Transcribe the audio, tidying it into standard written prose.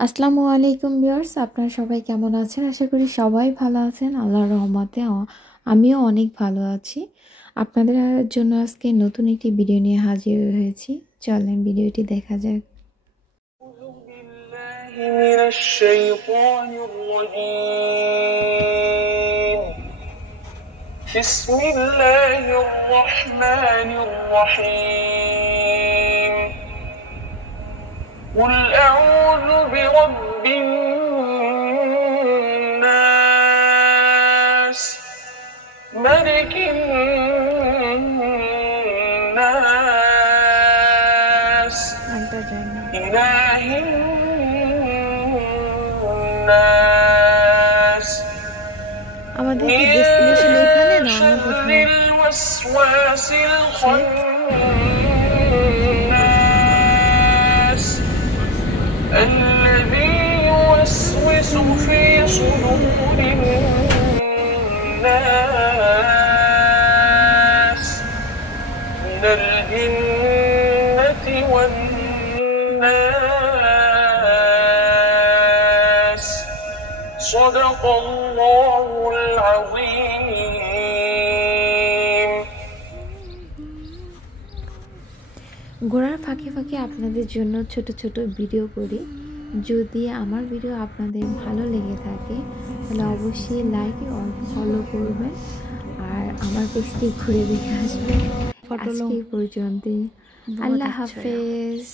আসসালামু আলাইকুম ভিউয়ার্স, আপনারা সবাই কেমন আছেন? আশা করি সবাই ভালো আছেন। আল্লাহর রহমতে আমিও অনেক ভালো আছি। আপনাদের জন্য আজকে নতুন একটি ভিডিও নিয়ে হাজির হয়েছি। চলেন ভিডিওটি দেখা যাক। বিসমিল্লাহির রহমানির রহিম। قل أعوذ برب الناس ملك الناس إله الناس من شر الوسواس الخناس الذي يوسوس في صدور الناس من الجنة والناس صدق الله العظيم। ঘোরার ফাঁকে ফাঁকে আপনাদের জন্য ছোট ছোট ভিডিও করি। যদি আমার ভিডিও আপনাদের ভালো লেগে থাকে তাহলে অবশ্যই লাইক আর ফলো করবেন, আর আমার পেজটি ঘুরে দেখে আসবেন। আজকে এই পর্যন্তই। আল্লাহ হাফেজ।